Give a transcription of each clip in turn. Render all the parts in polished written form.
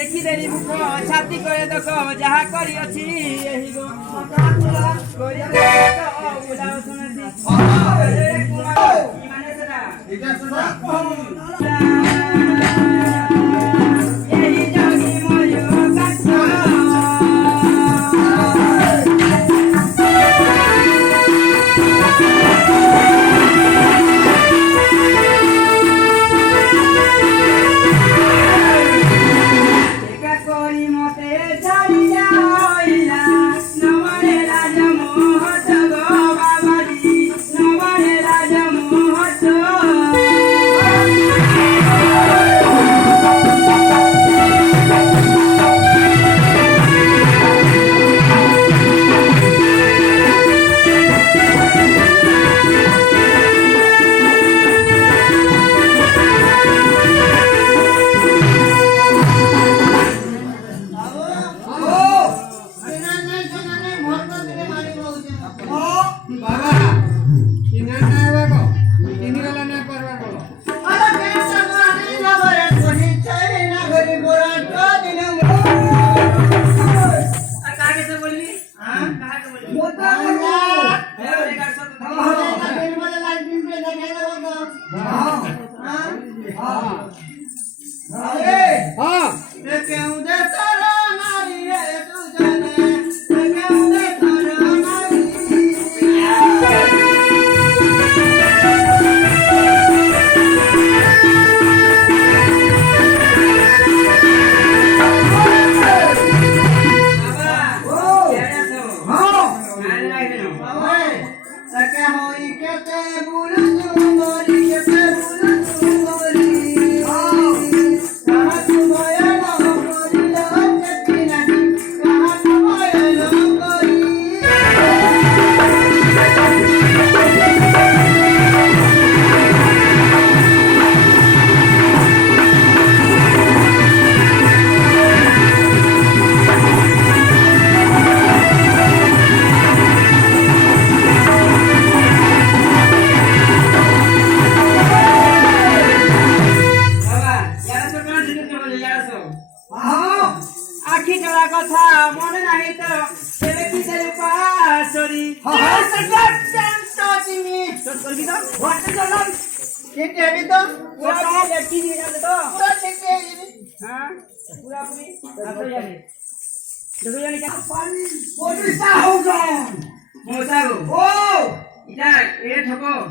देखी देली मुख छाती करे देख जहा करी अछि एही गो कोरी उडाव सुनती माने सेटा इटा सुना एही जगी मोयो काका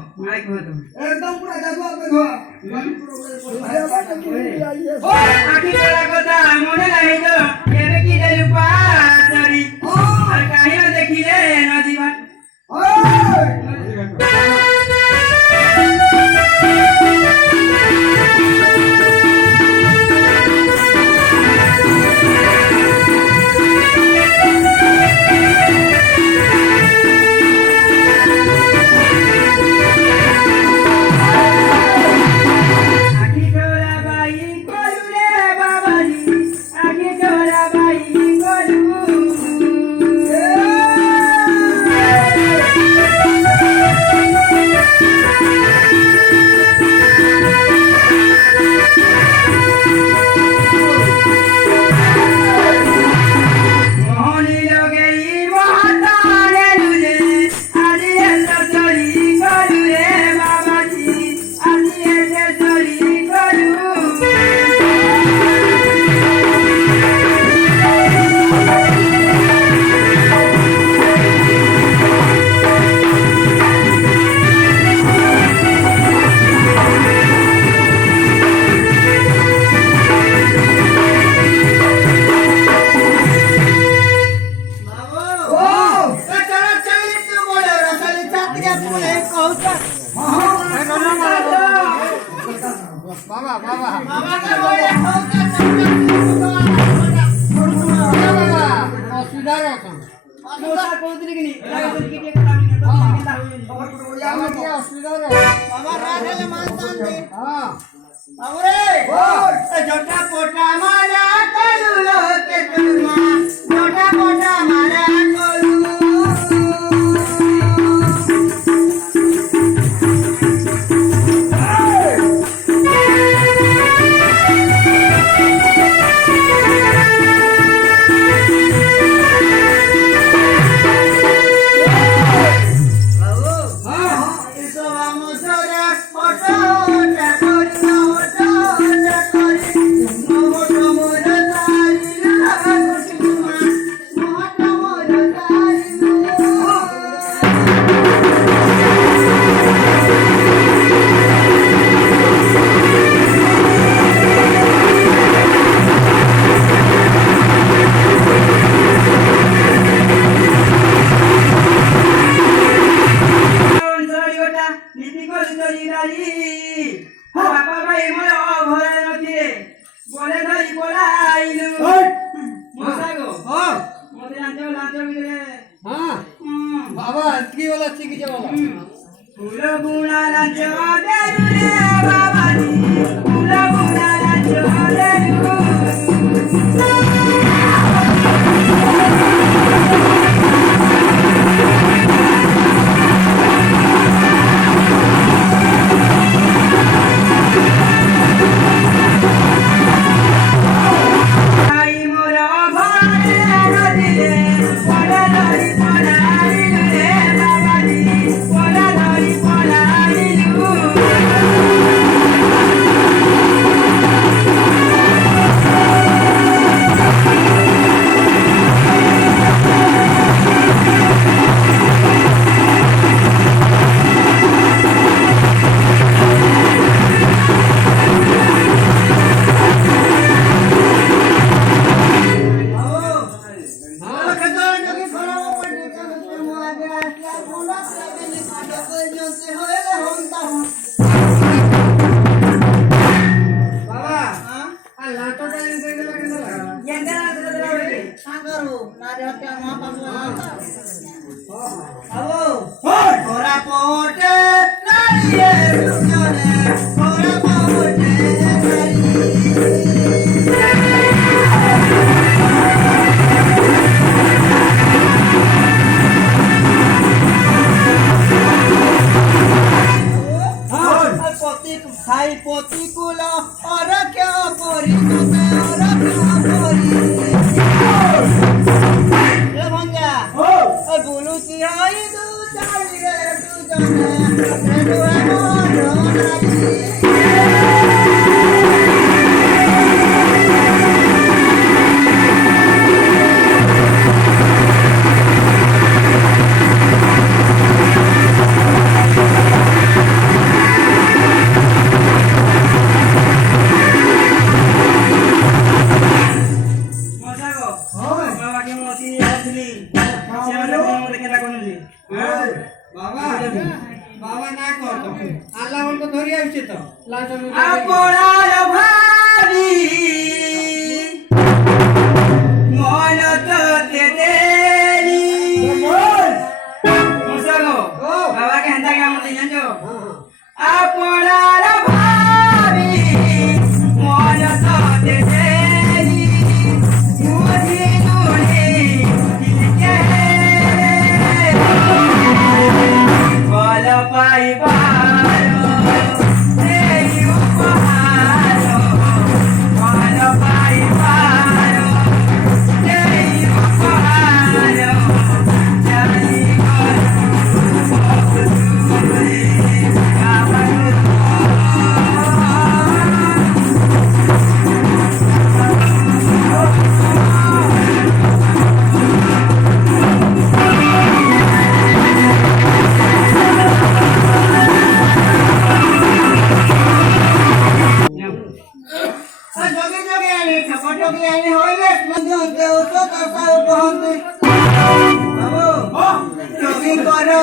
एकदम पूरा जादू आपके घर आखी जरा कोता मोने नाही तो एबे की देलु पासरी और काहिया देखिले नदी बात এই মোর ঘরে নথিরে বলে ধরি পলাইলু মশাগো মতে জানতে লাঞ্চ বিলে হ্যাঁ বাবা কি বলা শিখেছে বাবা ফুল বুনা লাঞ্চ দেলু রে বাবাজি ফুল বুনা লাঞ্চ দেলু प्रतिकूल और क्या परिणत और क्या भंगा बोलू की हई दू चाली रे तू जने तू है मोर बाबा ना करतो आला उनको धरी आइছে তো লাঞ্চ আপনার ভাবি মন তো দেলি মশাগো বাবা কে হেন্তা কে আমতে জানছো আপনার ভাবি মন তো দেলি মুজি নুনি দিলকে বল পাইবারো এই উপহার বল পাইবারো এই উপহার জানি जोगी करो